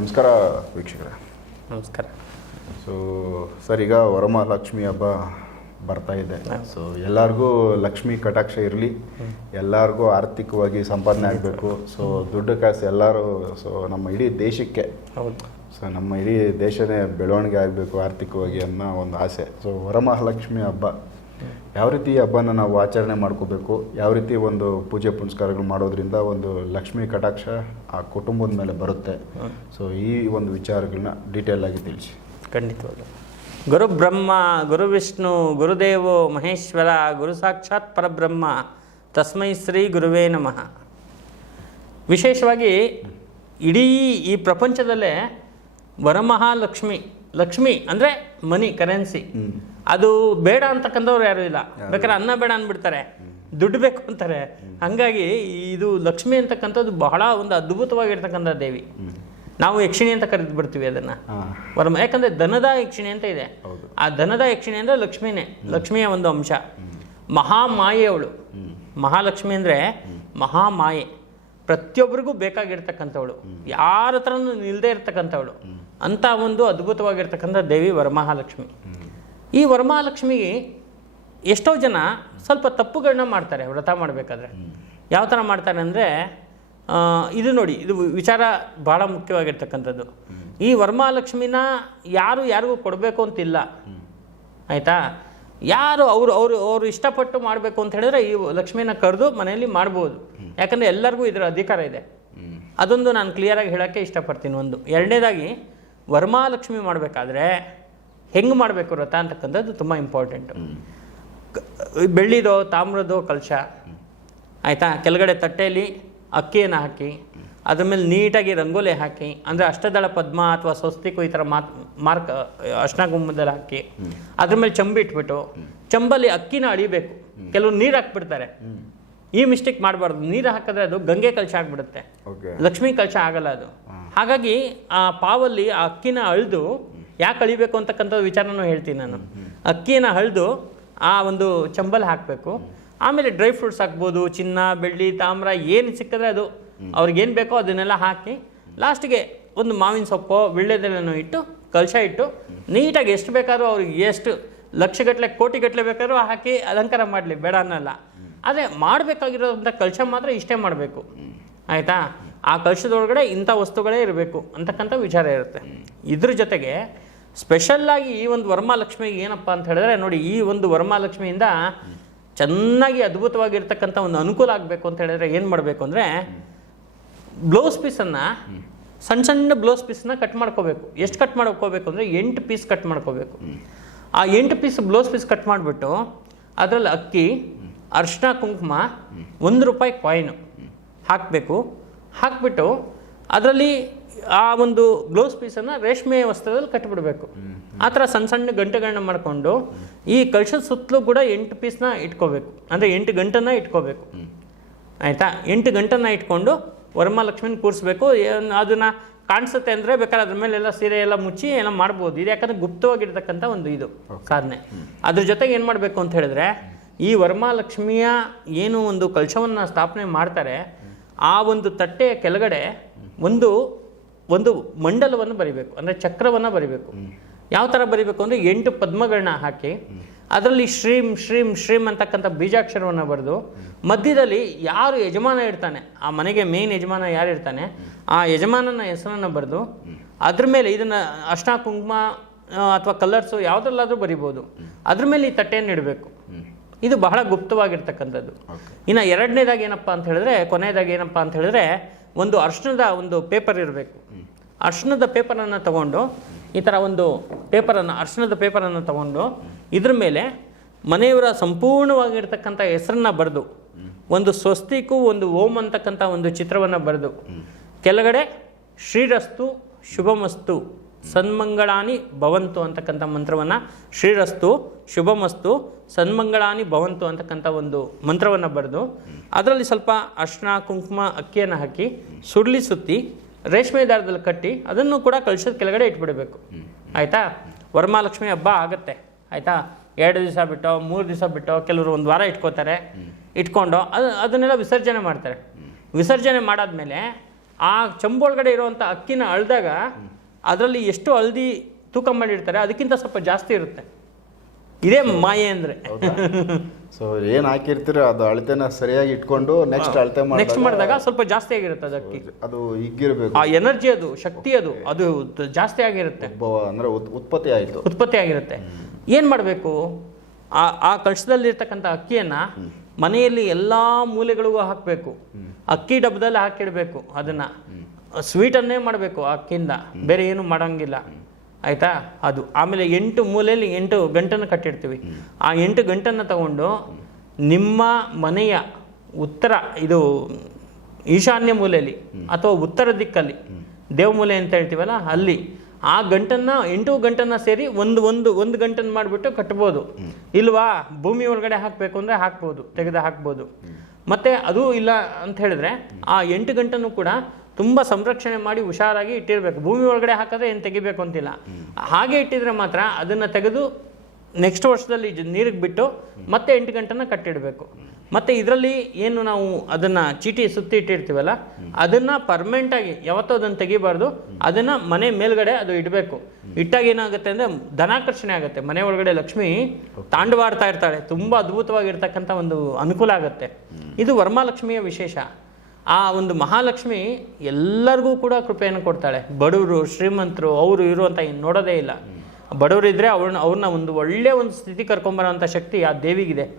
ನಮಸ್ಕಾರ ವೀಕ್ಷಕರೇ. ನಮಸ್ಕಾರ. ಸೊ ಸರ್ ಈಗ ವರಮಹಾಲಕ್ಷ್ಮಿ ಹಬ್ಬ ಬರ್ತಾ ಇದೆ. ಸೊ ಎಲ್ಲರಿಗೂ ಲಕ್ಷ್ಮಿ ಕಟಾಕ್ಷ ಇರಲಿ. ಎಲ್ಲರಿಗೂ ಆರ್ಥಿಕವಾಗಿ ಸಂಪಾದನೆ ಆಗಬೇಕು. ಸೊ ದುಡ್ಡು ಕಾಸು ಎಲ್ಲರೂ ಸೊ ನಮ್ಮ ಇಡೀ ದೇಶಕ್ಕೆ. ಸೊ ನಮ್ಮ ಇಡೀ ದೇಶನೇ ಬೆಳವಣಿಗೆ ಆಗಬೇಕು ಆರ್ಥಿಕವಾಗಿ ಅನ್ನೋ ಒಂದು ಆಸೆ. ಸೊ ವರಮಹಾಲಕ್ಷ್ಮಿ ಹಬ್ಬ ಯಾವ ರೀತಿ ಹಬ್ಬನ ನಾವು ಆಚರಣೆ ಮಾಡ್ಕೋಬೇಕು ಯಾವ ರೀತಿ ಒಂದು ಪೂಜೆ ಪುನಸ್ಕಾರಗಳು ಮಾಡೋದ್ರಿಂದ ಒಂದು ಲಕ್ಷ್ಮಿ ಕಟಾಕ್ಷ ಆ ಕುಟುಂಬದ ಮೇಲೆ ಬರುತ್ತೆ. ಸೊ ಈ ಒಂದು ವಿಚಾರಗಳನ್ನ ಡೀಟೇಲ್ ಆಗಿ ತಿಳಿಸಿ. ಖಂಡಿತವಾಗ ಗುರು ಬ್ರಹ್ಮ ಗುರು ವಿಷ್ಣು ಗುರುದೇವೋ ಮಹೇಶ್ವರ ಗುರು ಸಾಕ್ಷಾತ್ ಪರಬ್ರಹ್ಮ ತಸ್ಮೈ ಶ್ರೀ ಗುರುವೇ ನಮಃ. ವಿಶೇಷವಾಗಿ ಇಡೀ ಈ ಪ್ರಪಂಚದಲ್ಲೇ ವರಮಹಾಲಕ್ಷ್ಮಿ ಲಕ್ಷ್ಮಿ ಅಂದರೆ ಮನಿ ಕರೆನ್ಸಿ. ಅದು ಬೇಡ ಅಂತಕ್ಕಂಥವ್ರು ಯಾರು ಇಲ್ಲ. ಬೇಕಾದ್ರೆ ಅನ್ನ ಬೇಡ ಅಂದ್ಬಿಡ್ತಾರೆ. ದುಡ್ಡು ಬೇಕು ಅಂತಾರೆ. ಹಂಗಾಗಿ ಇದು ಲಕ್ಷ್ಮಿ ಅಂತಕ್ಕಂಥದ್ದು ಬಹಳ ಒಂದು ಅದ್ಭುತವಾಗಿರ್ತಕ್ಕಂಥ ದೇವಿ. ನಾವು ಯಕ್ಷಿಣಿ ಅಂತ ಕರೆದು ಬಿಡ್ತೀವಿ ಅದನ್ನ ವರ್ಮ ಯಾಕಂದ್ರೆ ಧನದ ಯಕ್ಷಿಣಿ ಅಂತ ಇದೆ. ಆ ಧನದ ಯಕ್ಷಿಣಿ ಅಂದ್ರೆ ಲಕ್ಷ್ಮಿನೇ. ಲಕ್ಷ್ಮಿಯ ಒಂದು ಅಂಶ. ಮಹಾಮಾಯೆ ಅವಳು ಮಹಾಲಕ್ಷ್ಮಿ ಅಂದ್ರೆ ಮಹಾಮಾಯೆ. ಪ್ರತಿಯೊಬ್ಬರಿಗೂ ಬೇಕಾಗಿರ್ತಕ್ಕಂಥವಳು. ಯಾರ ಹತ್ರನೂ ನಿಲ್ದೇ ಇರ್ತಕ್ಕಂಥವಳು. ಅಂತ ಒಂದು ಅದ್ಭುತವಾಗಿರ್ತಕ್ಕಂಥ ದೇವಿ ವರಮಹಾಲಕ್ಷ್ಮಿ. ಈ ವರಮಹಾಲಕ್ಷ್ಮಿಗೆ ಎಷ್ಟೋ ಜನ ಸ್ವಲ್ಪ ತಪ್ಪುಗಳನ್ನ ಮಾಡ್ತಾರೆ ವ್ರತ ಮಾಡಬೇಕಾದ್ರೆ. ಯಾವ ಥರ ಮಾಡ್ತಾರೆ ಅಂದರೆ ಇದು ನೋಡಿ ಇದು ವಿಚಾರ ಭಾಳ ಮುಖ್ಯವಾಗಿರ್ತಕ್ಕಂಥದ್ದು. ಈ ವರಮಹಾಲಕ್ಷ್ಮಿನ ಯಾರು ಯಾರಿಗೂ ಕೊಡಬೇಕು ಅಂತಿಲ್ಲ. ಆಯಿತಾ? ಯಾರು ಅವರು ಅವರು ಅವರು ಇಷ್ಟಪಟ್ಟು ಮಾಡಬೇಕು ಅಂತ ಹೇಳಿದ್ರೆ ಈ ಲಕ್ಷ್ಮಿನ ಕರೆದು ಮನೆಯಲ್ಲಿ ಮಾಡ್ಬೋದು. ಯಾಕಂದರೆ ಎಲ್ಲರಿಗೂ ಇದರ ಅಧಿಕಾರ ಇದೆ. ಅದೊಂದು ನಾನು ಕ್ಲಿಯರಾಗಿ ಹೇಳೋಕ್ಕೆ ಇಷ್ಟಪಡ್ತೀನಿ ಒಂದು. ಎರಡನೇದಾಗಿ ವರಮಹಾಲಕ್ಷ್ಮಿ ಮಾಡಬೇಕಾದ್ರೆ ಹೆಂಗೆ ಮಾಡಬೇಕು ವ್ರತ ಅಂತಕ್ಕಂಥದ್ದು ತುಂಬ ಇಂಪಾರ್ಟೆಂಟು ಬೆಳ್ಳಿದೋ ತಾಮ್ರದೋ ಕಲಶ ಆಯಿತಾ? ಕೆಳಗಡೆ ತಟ್ಟೆಯಲ್ಲಿ ಅಕ್ಕಿಯನ್ನು ಹಾಕಿ ಅದ್ರ ಮೇಲೆ ನೀಟಾಗಿ ರಂಗೋಲಿ ಹಾಕಿ ಅಂದರೆ ಅಷ್ಟದಳ ಪದ್ಮ ಅಥವಾ ಸ್ವಸ್ತಿಕು ಈ ಥರ ಮಾತ್ ಮಾರ್ಕ್ ಅರ್ಶನ ಗುಮ್ಮದಲ್ಲಿ ಹಾಕಿ ಅದ್ರ ಮೇಲೆ ಚಂಬಿಟ್ಬಿಟ್ಟು ಚಂಬಲ್ಲಿ ಅಕ್ಕಿನ ಅಳಿಬೇಕು. ಕೆಲವರು ನೀರು ಹಾಕ್ಬಿಡ್ತಾರೆ. ಈ ಮಿಸ್ಟೇಕ್ ಮಾಡಬಾರ್ದು. ನೀರು ಹಾಕಿದ್ರೆ ಅದು ಗಂಗೆ ಕಲಶ ಆಗಿಬಿಡುತ್ತೆ. ಲಕ್ಷ್ಮೀ ಕಲಶ ಆಗಲ್ಲ ಅದು. ಹಾಗಾಗಿ ಆ ಪಾವಲ್ಲಿ ಆ ಅಕ್ಕಿನ ಅಳ್ದು ಯಾಕೆ ಅಳಿಬೇಕು ಅಂತಕ್ಕಂಥ ವಿಚಾರನೂ ಹೇಳ್ತೀನಿ ನಾನು. ಅಕ್ಕಿನ ಹಳ್ದು ಆ ಒಂದು ಚಂಬಲ್ ಹಾಕಬೇಕು. ಆಮೇಲೆ ಡ್ರೈ ಫ್ರೂಟ್ಸ್ ಹಾಕ್ಬೋದು, ಚಿನ್ನ, ಬೆಳ್ಳಿ, ತಾಮ್ರ, ಏನು ಸಿಕ್ಕಿದ್ರೆ ಅದು. ಅವ್ರಿಗೇನು ಬೇಕೋ ಅದನ್ನೆಲ್ಲ ಹಾಕಿ, ಲಾಸ್ಟಿಗೆ ಒಂದು ಮಾವಿನ ಸೊಪ್ಪು, ವಿಳ್ಳೆದೆಲೆನೋ ಇಟ್ಟು, ಕಲಶ ಇಟ್ಟು, ನೀಟಾಗಿ ಎಷ್ಟು ಬೇಕಾದ್ರೂ ಅವ್ರಿಗೆ ಎಷ್ಟು ಲಕ್ಷಗಟ್ಟಲೆ ಕೋಟಿಗಟ್ಟಲೆ ಬೇಕಾದ್ರೂ ಹಾಕಿ ಅಲಂಕಾರ ಮಾಡಲಿ, ಬೇಡ ಅನ್ನಲ್ಲ. ಆದರೆ ಮಾಡಬೇಕಾಗಿರೋದಂಥ ಕಲಶ ಮಾತ್ರ ಇಷ್ಟೇ ಮಾಡಬೇಕು. ಆಯಿತಾ? ಆ ಕಲಶದೊಳಗಡೆ ಇಂಥ ವಸ್ತುಗಳೇ ಇರಬೇಕು ಅಂತಕ್ಕಂಥ ವಿಚಾರ ಇರುತ್ತೆ. ಇದ್ರ ಜೊತೆಗೆ ಸ್ಪೆಷಲ್ಲಾಗಿ ಈ ಒಂದು ವರಮಹಾಲಕ್ಷ್ಮಿಗೆ ಏನಪ್ಪ ಅಂತ ಹೇಳಿದ್ರೆ, ನೋಡಿ, ಈ ಒಂದು ವರಮಹಾಲಕ್ಷ್ಮಿಯಿಂದ ಚೆನ್ನಾಗಿ ಅದ್ಭುತವಾಗಿರ್ತಕ್ಕಂಥ ಒಂದು ಅನುಕೂಲ ಆಗಬೇಕು ಅಂತ ಹೇಳಿದ್ರೆ ಏನು ಮಾಡಬೇಕು ಅಂದರೆ ಬ್ಲೌಸ್ ಪೀಸನ್ನು ಸಣ್ಣ ಸಣ್ಣ ಬ್ಲೌಸ್ ಪೀಸನ್ನ ಕಟ್ ಮಾಡ್ಕೋಬೇಕು. ಎಷ್ಟು ಕಟ್ ಮಾಡ್ಕೋಬೇಕು ಅಂದರೆ ಎಂಟು ಪೀಸ್ ಕಟ್ ಮಾಡ್ಕೋಬೇಕು. ಆ ಎಂಟು ಪೀಸ್ ಬ್ಲೌಸ್ ಪೀಸ್ ಕಟ್ ಮಾಡಿಬಿಟ್ಟು ಅದರಲ್ಲಿ ಅಕ್ಕಿ ಅರಿಶಿನ ಕುಂಕುಮ, ಒಂದು ರೂಪಾಯಿ ಕಾಯಿನು ಹಾಕಬೇಕು. ಹಾಕ್ಬಿಟ್ಟು ಅದರಲ್ಲಿ ಆ ಒಂದು ಗ್ಲೌಸ್ ಪೀಸನ್ನು ರೇಷ್ಮೆ ವಸ್ತ್ರದಲ್ಲಿ ಕಟ್ಟಿಬಿಡಬೇಕು ಆ ಥರ ಸಣ್ಣ ಸಣ್ಣ ಗಂಟೆಗಳನ್ನ ಮಾಡಿಕೊಂಡು ಈ ಕಳಶದ ಸುತ್ತಲೂ ಕೂಡ ಎಂಟು ಪೀಸ್ನ ಇಟ್ಕೋಬೇಕು. ಅಂದರೆ ಎಂಟು ಗಂಟನ್ನ ಇಟ್ಕೋಬೇಕು. ಆಯಿತಾ? ಎಂಟು ಗಂಟನ್ನ ಇಟ್ಕೊಂಡು ವರಮಹಾಲಕ್ಷ್ಮಿನ ಕೂರಿಸ್ಬೇಕು. ಅದನ್ನು ಕಾಣಿಸುತ್ತೆ ಅಂದರೆ ಬೇಕಾದ್ರೆ ಅದ್ರ ಮೇಲೆಲ್ಲ ಸೀರೆ ಎಲ್ಲ ಮುಚ್ಚಿ ಎಲ್ಲ ಮಾಡ್ಬೋದು. ಇದು ಯಾಕಂದರೆ ಗುಪ್ತವಾಗಿರ್ತಕ್ಕಂಥ ಒಂದು ಇದು ಸಾಧನೆ. ಅದ್ರ ಜೊತೆಗೆ ಏನು ಮಾಡಬೇಕು ಅಂತ ಹೇಳಿದ್ರೆ ಈ ವರಮಹಾಲಕ್ಷ್ಮಿಯ ಏನು ಒಂದು ಕಲಶವನ್ನು ಸ್ಥಾಪನೆ ಮಾಡ್ತಾರೆ ಆ ಒಂದು ತಟ್ಟೆಯ ಕೆಳಗಡೆ ಒಂದು ಒಂದು ಮಂಡಲವನ್ನು ಬರಿಬೇಕು ಅಂದರೆ ಚಕ್ರವನ್ನು ಬರಿಬೇಕು. ಯಾವ ಥರ ಬರಿಬೇಕು ಅಂದರೆ ಎಂಟು ಪದ್ಮಗಳನ್ನ ಹಾಕಿ ಅದರಲ್ಲಿ ಶ್ರೀಂ ಶ್ರೀಂ ಶ್ರೀಂ ಅಂತಕ್ಕಂಥ ಬೀಜಾಕ್ಷರವನ್ನು ಬರೆದು ಮಧ್ಯದಲ್ಲಿ ಯಾರು ಯಜಮಾನ ಇರ್ತಾನೆ ಆ ಮನೆಗೆ ಮೇನ್ ಯಜಮಾನ ಯಾರು ಇರ್ತಾನೆ ಆ ಯಜಮಾನನ ಹೆಸರನ್ನು ಬರೆದು ಅದ್ರ ಮೇಲೆ ಇದನ್ನು ಅಷ್ಟ ಕುಂಕುಮ ಅಥವಾ ಕಲರ್ಸು ಯಾವುದ್ರಲ್ಲಾದರೂ ಬರಿಬೋದು. ಅದ್ರ ಮೇಲೆ ಈ ತಟ್ಟೆಯನ್ನು ಇಡಬೇಕು. ಇದು ಬಹಳ ಗುಪ್ತವಾಗಿರ್ತಕ್ಕಂಥದ್ದು. ಇನ್ನು ಎರಡನೇದಾಗಿ ಏನಪ್ಪ ಅಂತ ಹೇಳಿದ್ರೆ ಕೊನೆಯದಾಗಿ ಏನಪ್ಪ ಅಂತ ಹೇಳಿದ್ರೆ ಒಂದು ಅರ್ಶನದ ಒಂದು ಪೇಪರ್ ಇರಬೇಕು. ಅರ್ಶನದ ಪೇಪರನ್ನು ತಗೊಂಡು ಈ ಥರ ಒಂದು ಪೇಪರನ್ನು ಅರ್ಶನದ ಪೇಪರನ್ನು ತಗೊಂಡು ಇದ್ರ ಮೇಲೆ ಮನೆಯವರ ಸಂಪೂರ್ಣವಾಗಿರ್ತಕ್ಕಂಥ ಹೆಸರನ್ನ ಬರೆದು ಒಂದು ಸ್ವಸ್ತಿಗೂ ಒಂದು ಓಂ ಅಂತಕ್ಕಂಥ ಒಂದು ಚಿತ್ರವನ್ನು ಬರೆದು ಕೆಳಗಡೆ ಶ್ರೀರಸ್ತು ಶುಭಮಸ್ತು ಸನ್ಮಂಗಳಾನಿ ಭವಂತು ಅಂತಕ್ಕಂಥ ಮಂತ್ರವನ್ನು ಶ್ರೀರಸ್ತು, ಶುಭಮಸ್ತು, ಸನ್ಮಂಗಳಾನಿ ಭವಂತು ಅಂತಕ್ಕಂಥ ಒಂದು ಮಂತ್ರವನ್ನು ಬರೆದು, ಅದರಲ್ಲಿ ಸ್ವಲ್ಪ ಅರ್ಶನ ಕುಂಕುಮ, ಅಕ್ಕಿಯನ್ನು ಹಾಕಿ ಸುಡ್ಲಿ ಸುತ್ತಿ, ರೇಷ್ಮೆ ದಾರದಲ್ಲಿ ಕಟ್ಟಿ, ಅದನ್ನು ಕೂಡ ಕಳಿಸೋದು ಕೆಳಗಡೆ ಇಟ್ಬಿಡಬೇಕು. ಆಯಿತಾ? ವರಮಹಾಲಕ್ಷ್ಮಿ ಹಬ್ಬ ಆಗುತ್ತೆ. ಆಯಿತಾ? ಎರಡು ದಿವಸ ಬಿಟ್ಟೋ, ಮೂರು ದಿವಸ ಬಿಟ್ಟೋ, ಕೆಲವರು ಒಂದು ವಾರ ಇಟ್ಕೋತಾರೆ. ಇಟ್ಕೊಂಡು ಅದು, ಅದನ್ನೆಲ್ಲ ವಿಸರ್ಜನೆ ಮಾಡ್ತಾರೆ. ವಿಸರ್ಜನೆ ಮಾಡಾದ್ಮೇಲೆ ಆ ಚಂಬೊಳಗಡೆ ಇರುವಂಥ ಅಕ್ಕಿನ ಅಳ್ದಾಗ ಅದರಲ್ಲಿ ಎಷ್ಟು ಹಳದಿ ತೂಕ ಮಾಡಿರ್ತಾರೆ ಅದಕ್ಕಿಂತ ಸ್ವಲ್ಪ ಜಾಸ್ತಿ ಇರುತ್ತೆ. ಇದೇ ಮಾಯೆ ಅಂದರೆ. ಸೊ ಏನು ಹಾಕಿರ್ತೀರೋ ಅದು ಅಳತೆನ ಸರಿಯಾಗಿ ಇಟ್ಕೊಂಡು ನೆಕ್ಸ್ಟ್ ಅಳತೆ ನೆಕ್ಸ್ಟ್ ಮಾಡಿದಾಗ ಸ್ವಲ್ಪ ಜಾಸ್ತಿ ಆಗಿರುತ್ತೆ ಅದು ಅಕ್ಕಿ ಅದು ಹಿಗ್ಗಿರ್ಬೇಕು ಆ ಎನರ್ಜಿ ಅದು ಶಕ್ತಿ ಅದು ಅದು ಜಾಸ್ತಿ ಆಗಿರುತ್ತೆ. ಅಂದ್ರೆ ಉತ್ಪತ್ತಿ ಆಯಿತು. ಉತ್ಪತ್ತಿ ಆಗಿರುತ್ತೆ. ಏನು ಮಾಡಬೇಕು? ಆ ಆ ಕಳಶದಲ್ಲಿರ್ತಕ್ಕಂಥ ಅಕ್ಕಿಯನ್ನು ಮನೆಯಲ್ಲಿ ಎಲ್ಲ ಮೂಲೆಗಳಿಗೂ ಹಾಕಬೇಕು. ಅಕ್ಕಿ ಡಬ್ಬದಲ್ಲಿ ಹಾಕಿಡಬೇಕು ಅದನ್ನು. ಸ್ವೀಟನ್ನೇ ಮಾಡಬೇಕು ಅಕ್ಕಿಂದ ಬೇರೆ ಏನು ಮಾಡೋಂಗಿಲ್ಲ. ಆಯಿತಾ? ಅದು. ಆಮೇಲೆ ಎಂಟು ಮೂಲೆಯಲ್ಲಿ ಎಂಟು ಗಂಟನ್ನು ಕಟ್ಟಿರ್ತೀವಿ. ಆ ಎಂಟು ಗಂಟನ್ನು ತಗೊಂಡು ನಿಮ್ಮ ಮನೆಯ ಉತ್ತರ, ಇದು ಈಶಾನ್ಯ ಮೂಲೆಯಲ್ಲಿ ಅಥವಾ ಉತ್ತರ ದಿಕ್ಕಲ್ಲಿ ದೇವಮೂಲೆ ಅಂತ ಹೇಳ್ತೀವಲ್ಲ, ಅಲ್ಲಿ ಆ ಗಂಟನ್ನ, ಎಂಟು ಗಂಟನ್ನ ಸೇರಿ ಒಂದು ಒಂದು ಒಂದು ಗಂಟನ್ನು ಮಾಡಿಬಿಟ್ಟು ಕಟ್ಬೋದು. ಇಲ್ವಾ? ಭೂಮಿ ಒಳಗಡೆ ಹಾಕಬೇಕು ಅಂದರೆ ಹಾಕ್ಬೋದು, ತೆಗೆದು ಹಾಕ್ಬೋದು. ಮತ್ತೆ ಅದು ಇಲ್ಲ ಅಂತ ಹೇಳಿದ್ರೆ ಆ ಎಂಟು ಗಂಟನ್ನು ಕೂಡ ತುಂಬ ಸಂರಕ್ಷಣೆ ಮಾಡಿ ಹುಷಾರಾಗಿ ಇಟ್ಟಿರಬೇಕು. ಭೂಮಿ ಒಳಗಡೆ ಹಾಕಿದ್ರೆ ಏನು ತೆಗಿಬೇಕು ಅಂತಿಲ್ಲ. ಹಾಗೆ ಇಟ್ಟಿದ್ರೆ ಮಾತ್ರ ಅದನ್ನು ತೆಗೆದು ನೆಕ್ಸ್ಟ್ ವರ್ಷದಲ್ಲಿ ನೀರಿಗೆ ಬಿಟ್ಟು ಮತ್ತೆ ಎಂಟು ಗಂಟೆನ ಕಟ್ಟಿಡಬೇಕು. ಮತ್ತು ಇದರಲ್ಲಿ ಏನು ನಾವು ಅದನ್ನು ಚೀಟಿ ಸುತ್ತಿ ಇಟ್ಟಿರ್ತೀವಲ್ಲ, ಅದನ್ನು ಪರ್ಮನೆಂಟಾಗಿ ಯಾವತ್ತೂ ಅದನ್ನು ತೆಗಿಬಾರ್ದು. ಅದನ್ನು ಮನೆ ಮೇಲ್ಗಡೆ ಅದು ಇಡಬೇಕು. ಇಟ್ಟಾಗ ಏನಾಗುತ್ತೆ ಅಂದರೆ ಧನಾಕರ್ಷಣೆ ಆಗುತ್ತೆ. ಮನೆ ಒಳಗಡೆ ಲಕ್ಷ್ಮಿ ತಾಂಡವಾಡ್ತಾ ಇರ್ತಾಳೆ. ತುಂಬ ಅದ್ಭುತವಾಗಿರ್ತಕ್ಕಂಥ ಒಂದು ಅನುಕೂಲ ಆಗುತ್ತೆ. ಇದು ವರ್ಮಾಲಕ್ಷ್ಮಿಯ ವಿಶೇಷ. ಆ ಒಂದು ಮಹಾಲಕ್ಷ್ಮಿ ಎಲ್ಲರಿಗೂ ಕೂಡ ಕೃಪೆಯನ್ನು ಕೊಡ್ತಾಳೆ. ಬಡವರು, ಶ್ರೀಮಂತರು, ಅವರು ಇರು ಅಂತ ಇನ್ನು ನೋಡೋದೇ ಇಲ್ಲ. ಬಡವರು ಇದ್ದರೆ ಅವ್ರನ್ನ ಅವ್ರನ್ನ ಒಂದು ಒಳ್ಳೆಯ ಒಂದು ಸ್ಥಿತಿ ಕರ್ಕೊಂಬರೋಂಥ ಶಕ್ತಿ ಆ ದೇವಿಗಿದೆ.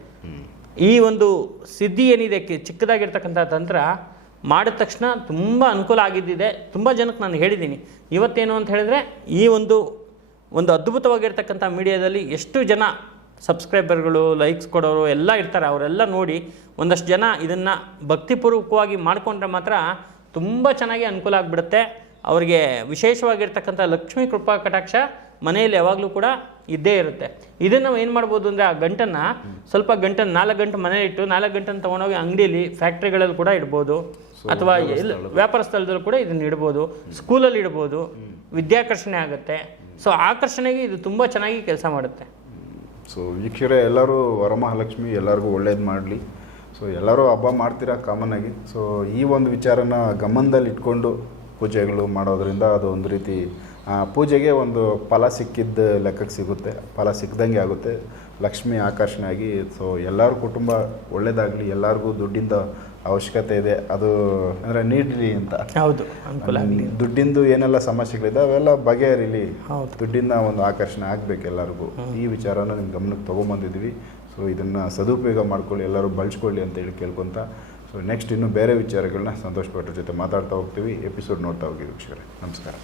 ಈ ಒಂದು ಸಿದ್ಧಿ ಏನಿದೆ, ಕಿ- ಚಿಕ್ಕದಾಗಿರ್ತಕ್ಕಂಥ ತಂತ್ರ ಮಾಡಿದ ತಕ್ಷಣ ತುಂಬ ಅನುಕೂಲ ಆಗಿದ್ದಿದೆ. ತುಂಬ ಜನಕ್ಕೆ ನಾನು ಹೇಳಿದ್ದೀನಿ. ಇವತ್ತೇನು ಅಂತ ಹೇಳಿದ್ರೆ ಈ ಒಂದು ಒಂದು ಅದ್ಭುತವಾಗಿರ್ತಕ್ಕಂಥ ಮೀಡಿಯಾದಲ್ಲಿ ಎಷ್ಟು ಜನ ಸಬ್ಸ್ಕ್ರೈಬರ್ಗಳು ಲೈಕ್ಸ್ ಕೊಡೋರು ಎಲ್ಲ ಇರ್ತಾರೆ. ಅವರೆಲ್ಲ ನೋಡಿ ಒಂದಷ್ಟು ಜನ ಇದನ್ನು ಭಕ್ತಿಪೂರ್ವಕವಾಗಿ ಮಾಡಿಕೊಂಡ್ರೆ ಮಾತ್ರ ತುಂಬ ಚೆನ್ನಾಗಿ ಅನುಕೂಲ ಆಗಿಬಿಡುತ್ತೆ. ಅವರಿಗೆ ವಿಶೇಷವಾಗಿರ್ತಕ್ಕಂಥ ಲಕ್ಷ್ಮೀ ಕೃಪಾ ಕಟಾಕ್ಷ ಮನೆಯಲ್ಲಿ ಯಾವಾಗಲೂ ಕೂಡ ಇದ್ದೇ ಇರುತ್ತೆ. ಇದನ್ನು ನಾವು ಏನು ಮಾಡ್ಬೋದು ಅಂದರೆ ಆ ಗಂಟನ್ನು ಸ್ವಲ್ಪ ಗಂಟನ್ನು ನಾಲ್ಕು ಗಂಟೆ ಮನೇಲಿ ಇಟ್ಟು ನಾಲ್ಕು ಗಂಟನ್ನು ತೊಗೊಂಡೋಗಿ ಅಂಗಡಿಯಲ್ಲಿ ಫ್ಯಾಕ್ಟ್ರಿಗಳಲ್ಲಿ ಕೂಡ ಇಡ್ಬೋದು. ಅಥವಾ ಎಲ್ಲಿ ವ್ಯಾಪಾರ ಸ್ಥಳದಲ್ಲೂ ಕೂಡ ಇದನ್ನು ಇಡ್ಬೋದು. ಸ್ಕೂಲಲ್ಲಿ ಇಡ್ಬೋದು. ವಿದ್ಯಾಕರ್ಷಣೆ ಆಗುತ್ತೆ. ಸೊ ಆಕರ್ಷಣೆಗೆ ಇದು ತುಂಬ ಚೆನ್ನಾಗಿ ಕೆಲಸ ಮಾಡುತ್ತೆ. ಸೊ ವೀಕ್ಷಕರೇ ಎಲ್ಲರೂ ವರಮಹಾಲಕ್ಷ್ಮಿ ಎಲ್ಲರಿಗೂ ಒಳ್ಳೇದು ಮಾಡಲಿ. ಸೊ ಎಲ್ಲರೂ ಹಬ್ಬ ಮಾಡ್ತೀರಾ ಕಾಮನ್ನಾಗಿ ಸೊ ಈ ಒಂದು ವಿಚಾರನ ಗಮನದಲ್ಲಿ ಇಟ್ಕೊಂಡು ಪೂಜೆಗಳು ಮಾಡೋದ್ರಿಂದ ಅದು ಒಂದು ರೀತಿ ಪೂಜೆಗೆ ಒಂದು ಫಲ ಸಿಕ್ಕಿದ್ದ ಲೆಕ್ಕಕ್ಕೆ ಸಿಗುತ್ತೆ. ಫಲ ಸಿಕ್ಕದಂಗೆ ಆಗುತ್ತೆ. ಲಕ್ಷ್ಮಿ ಆಕರ್ಷಣೆ ಆಗಿ ಸೊ ಎಲ್ಲರ ಕುಟುಂಬ ಒಳ್ಳೇದಾಗಲಿ ಎಲ್ಲರಿಗೂ ದುಡ್ಡಿಂದ ಅವಶ್ಯಕತೆ ಇದೆ. ಅದು ಅಂದರೆ ನೀಡಲಿ ಅಂತ. ಹೌದು ಅನುಕೂಲ ದುಡ್ಡಿಂದು ಏನೆಲ್ಲ ಸಮಸ್ಯೆಗಳಿದೆ ಅವೆಲ್ಲ ಬಗೆಹರಿಲಿ ದುಡ್ಡಿನ ಒಂದು ಆಕರ್ಷಣೆ ಆಗಬೇಕು ಎಲ್ಲರಿಗೂ. ಈ ವಿಚಾರನ ನಿಮ್ಮ ಗಮನಕ್ಕೆ ತೊಗೊಂಬಂದಿದ್ವಿ ಸೊ ಇದನ್ನು ಸದುಪಯೋಗ ಮಾಡ್ಕೊಳ್ಳಿ ಎಲ್ಲರೂ ಬಳಸ್ಕೊಳ್ಳಿ ಅಂತ ಹೇಳಿ ಕೇಳ್ಕೊತ. ಸೊ ನೆಕ್ಸ್ಟ್ ಇನ್ನೂ ಬೇರೆ ವಿಚಾರಗಳನ್ನ ಸಂತೋಷ್ ಭಟ್ರ ಜೊತೆ ಮಾತಾಡ್ತಾ ಹೋಗ್ತೀವಿ. ಎಪಿಸೋಡ್ ನೋಡ್ತಾ ಹೋಗಿ ವೀಕ್ಷಕರೇ. ನಮಸ್ಕಾರ.